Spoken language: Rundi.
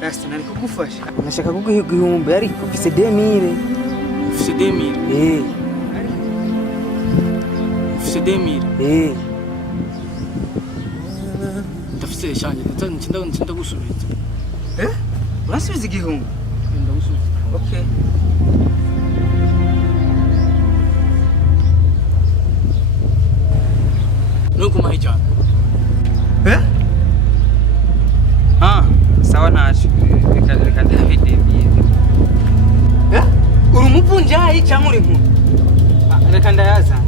Rasta nari kugufasha. Nashaka kuguhumba ariko ufise 2000. Ufise 2000? Ufise 2000? Ndafise shanje nda gusubiza. Urasubiza igihumbi? Ndagusubiza. Okay. Nuko mahijana. Sawa nacho. Reka David bize. Uri umuvunjayi cyangwa uri nkuru? Reka ndayaza.